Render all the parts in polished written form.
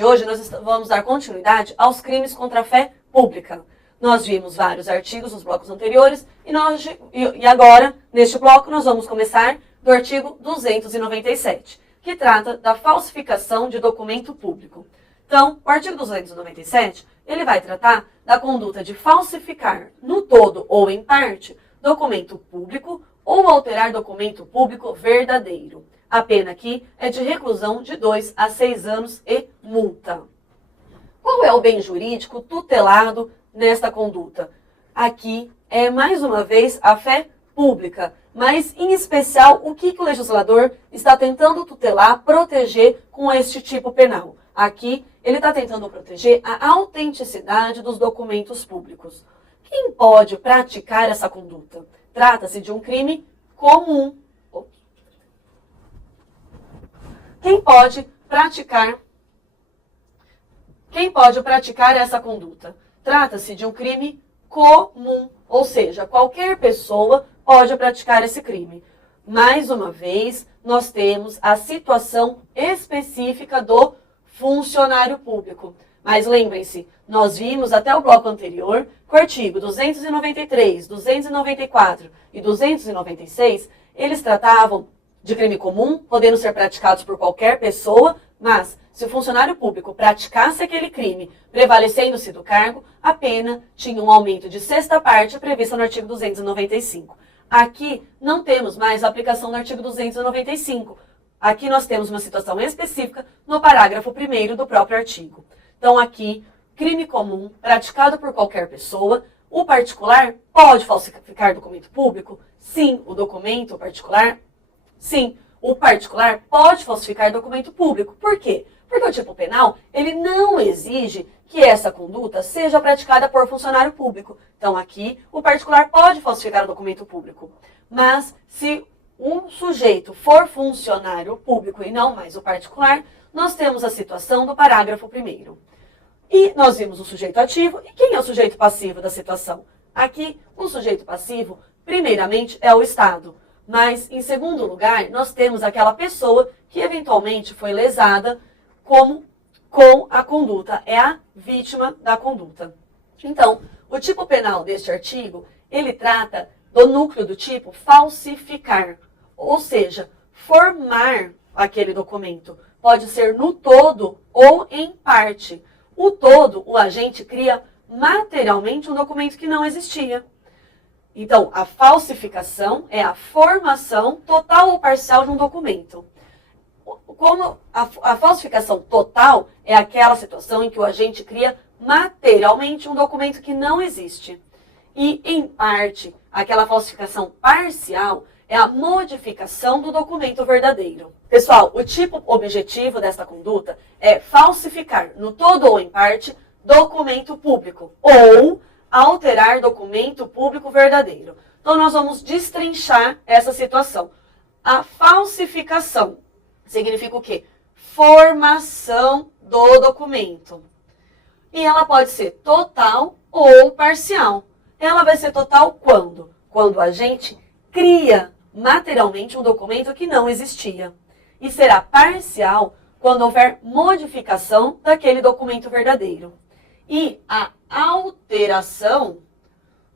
de hoje, nós vamos dar continuidade aos crimes contra a fé pública. Nós vimos vários artigos nos blocos anteriores e agora, neste bloco, nós vamos começar do artigo 297, que trata da falsificação de documento público. Então, o artigo 297, ele vai tratar da conduta de falsificar, no todo ou em parte, documento público ou alterar documento público verdadeiro. A pena aqui é de reclusão de 2 a 6 anos e multa. Qual é o bem jurídico tutelado nesta conduta? Aqui é, mais uma vez, a fé pública, mas, em especial, o que o legislador está tentando tutelar, proteger com este tipo penal? Aqui, ele está tentando proteger a autenticidade dos documentos públicos. Quem pode praticar essa conduta? Trata-se de um crime comum. Quem pode praticar essa conduta? Trata-se de um crime comum, ou seja, qualquer pessoa pode praticar esse crime. Mais uma vez, nós temos a situação específica do funcionário público. Mas lembrem-se, nós vimos até o bloco anterior que o artigo 293, 294 e 296, eles tratavam de crime comum, podendo ser praticados por qualquer pessoa, mas se o funcionário público praticasse aquele crime, prevalecendo-se do cargo, a pena tinha um aumento de 6ª parte prevista no artigo 295. Aqui não temos mais a aplicação do artigo 295. Aqui nós temos uma situação específica no parágrafo 1º do próprio artigo. Então aqui, crime comum praticado por qualquer pessoa, o particular pode falsificar documento público? Sim, o documento particular. Sim, o particular pode falsificar documento público. Por quê? Porque o tipo penal, ele não exige que essa conduta seja praticada por funcionário público. Então, aqui, o particular pode falsificar o documento público. Mas, se um sujeito for funcionário público e não mais o particular, nós temos a situação do parágrafo 1º. E nós vimos o sujeito ativo. E quem é o sujeito passivo da situação? Aqui, o sujeito passivo, primeiramente, é o Estado. Mas, em segundo lugar, nós temos aquela pessoa que eventualmente foi lesada com a conduta. É a vítima da conduta. Então, o tipo penal deste artigo, ele trata do núcleo do tipo falsificar. Ou seja, formar aquele documento. Pode ser no todo ou em parte. O todo, o agente cria materialmente um documento que não existia. Então, a falsificação é a formação total ou parcial de um documento. Como a falsificação total é aquela situação em que o agente cria materialmente um documento que não existe. E, em parte, aquela falsificação parcial é a modificação do documento verdadeiro. Pessoal, o tipo objetivo desta conduta é falsificar, no todo ou em parte, documento público ou alterar documento público verdadeiro. Então, nós vamos destrinchar essa situação. A falsificação significa o quê? Formação do documento. E ela pode ser total ou parcial. Ela vai ser total quando? Quando o agente cria materialmente um documento que não existia. E será parcial quando houver modificação daquele documento verdadeiro. E a alteração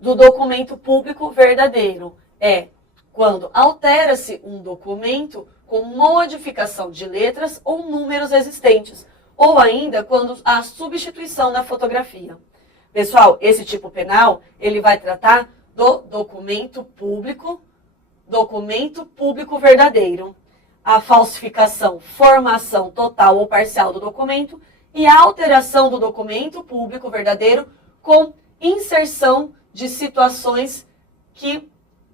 do documento público verdadeiro é quando altera-se um documento com modificação de letras ou números existentes, ou ainda quando há substituição da fotografia. Pessoal, esse tipo penal, ele vai tratar do documento público verdadeiro. A falsificação, formação total ou parcial do documento e a alteração do documento público verdadeiro com inserção de situações que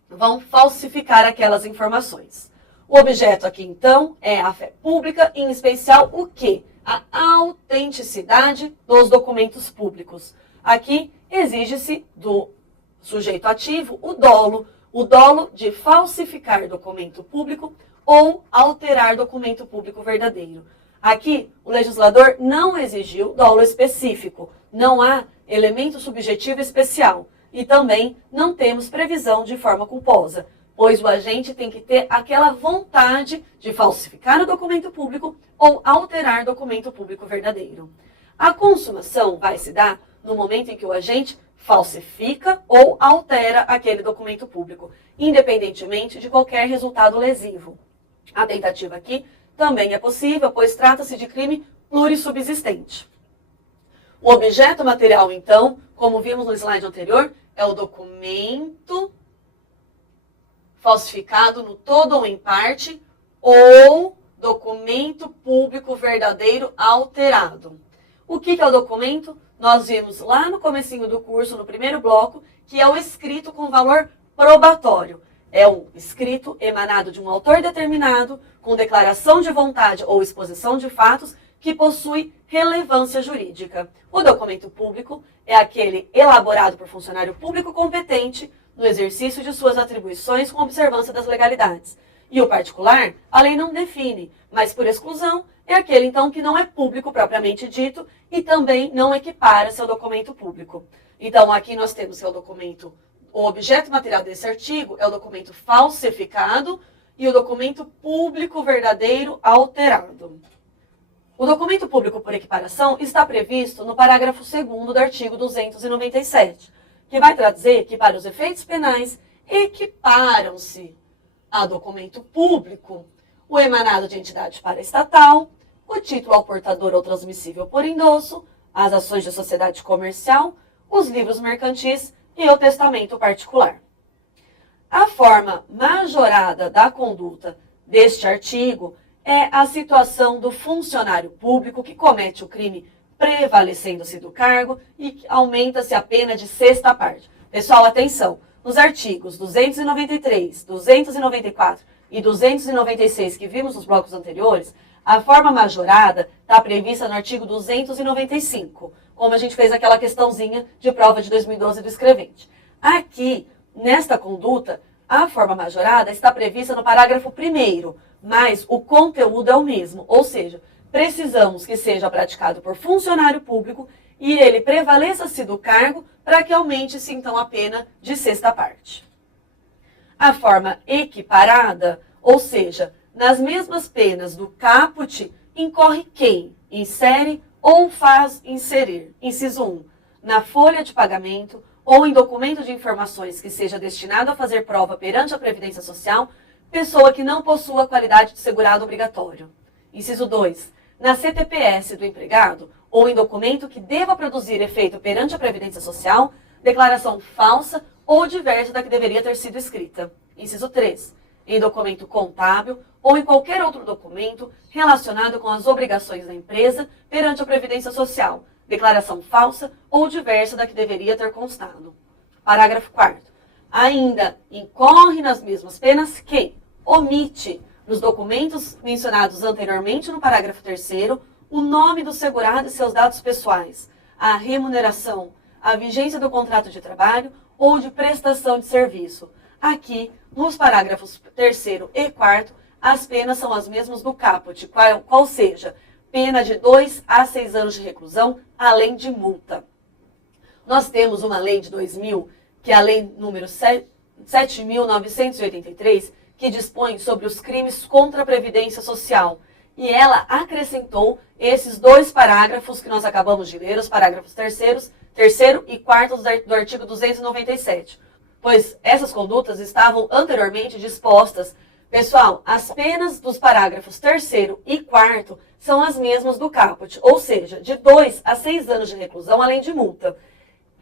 vão falsificar aquelas informações. O objeto aqui, então, é a fé pública, em especial o quê? A autenticidade dos documentos públicos. Aqui exige-se do sujeito ativo o dolo de falsificar documento público ou alterar documento público verdadeiro. Aqui, o legislador não exigiu dolo específico, não há elemento subjetivo especial e também não temos previsão de forma culposa. pois o agente tem que ter aquela vontade de falsificar o documento público ou alterar documento público verdadeiro. A consumação vai se dar no momento em que o agente falsifica ou altera aquele documento público, independentemente de qualquer resultado lesivo. A tentativa aqui também é possível, pois trata-se de crime plurissubsistente. O objeto material, então, como vimos no slide anterior, é o documento falsificado no todo ou em parte, ou documento público verdadeiro alterado. O que é o documento? Nós vimos lá no comecinho do curso, no primeiro bloco, que é o escrito com valor probatório. É um escrito emanado de um autor determinado, com declaração de vontade ou exposição de fatos, que possui relevância jurídica. O documento público é aquele elaborado por funcionário público competente no exercício de suas atribuições com observância das legalidades. E o particular, a lei não define, mas por exclusão, é aquele então que não é público propriamente dito e também não equipara-se ao documento público. Então aqui nós temos que é o documento, o objeto material desse artigo é o documento falsificado e o documento público verdadeiro alterado. O documento público por equiparação está previsto no parágrafo 2º do artigo 297, que vai trazer que para os efeitos penais equiparam-se a documento público o emanado de entidade paraestatal, o título ao portador ou transmissível por endosso, as ações de sociedade comercial, os livros mercantis e o testamento particular. A forma majorada da conduta deste artigo é a situação do funcionário público que comete o crime prevalecendo-se do cargo e aumenta-se a pena de sexta parte. Pessoal, atenção! Nos artigos 293, 294 e 296 que vimos nos blocos anteriores, a forma majorada está prevista no artigo 295, como a gente fez aquela questãozinha de prova de 2012 do escrevente. Aqui, nesta conduta, a forma majorada está prevista no parágrafo 1º, mas o conteúdo é o mesmo, ou seja, precisamos que seja praticado por funcionário público e ele prevaleça-se do cargo para que aumente-se então a pena de sexta parte. A forma equiparada, ou seja, nas mesmas penas do caput, incorre quem insere ou faz inserir, inciso 1, na folha de pagamento ou em documento de informações que seja destinado a fazer prova perante a Previdência Social, pessoa que não possua qualidade de segurado obrigatório. Inciso 2, na CTPS do empregado ou em documento que deva produzir efeito perante a Previdência Social, declaração falsa ou diversa da que deveria ter sido escrita. Inciso 3, em documento contábil ou em qualquer outro documento relacionado com as obrigações da empresa perante a Previdência Social, declaração falsa ou diversa da que deveria ter constado. Parágrafo 4º. Ainda incorre nas mesmas penas quem omite, nos documentos mencionados anteriormente no parágrafo 3º, o nome do segurado e seus dados pessoais, a remuneração, a vigência do contrato de trabalho ou de prestação de serviço. Aqui, nos parágrafos 3º e 4º, as penas são as mesmas do caput, qual seja, pena de 2 a 6 anos de reclusão, além de multa. Nós temos uma lei de 2000, que é a lei número 7.983, que dispõe sobre os crimes contra a Previdência Social. E ela acrescentou esses 2 parágrafos que nós acabamos de ler, os parágrafos 3º e 4º do artigo 297. Pois essas condutas estavam anteriormente dispostas. Pessoal, as penas dos parágrafos 3º e 4º são as mesmas do caput, ou seja, de 2 a 6 anos de reclusão, além de multa.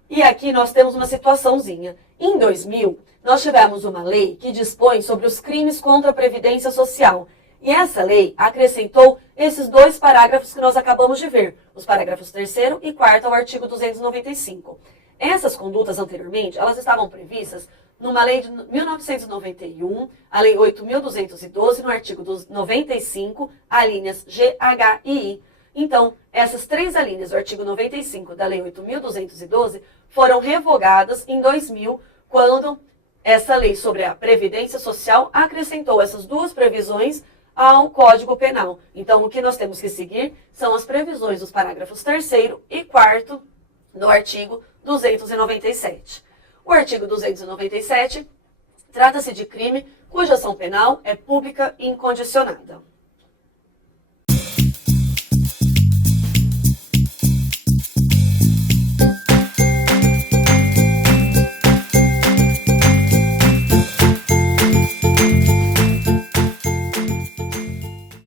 E aqui nós temos uma situaçãozinha. Em 2000, nós tivemos uma lei que dispõe sobre os crimes contra a Previdência Social. E essa lei acrescentou esses 2 parágrafos que nós acabamos de ver, os parágrafos 3º e 4º ao artigo 295. Essas condutas anteriormente, elas estavam previstas numa lei de 1991, a lei 8.212, no artigo 95, alíneas G, H e I. Então, essas 3 alíneas do artigo 95 da lei 8.212 foram revogadas em 2000, quando essa lei sobre a Previdência Social acrescentou essas 2 previsões ao Código Penal. Então, o que nós temos que seguir são as previsões dos parágrafos 3º e 4º do artigo 297. O artigo 297 Trata-se de crime cuja ação penal é pública e incondicionada.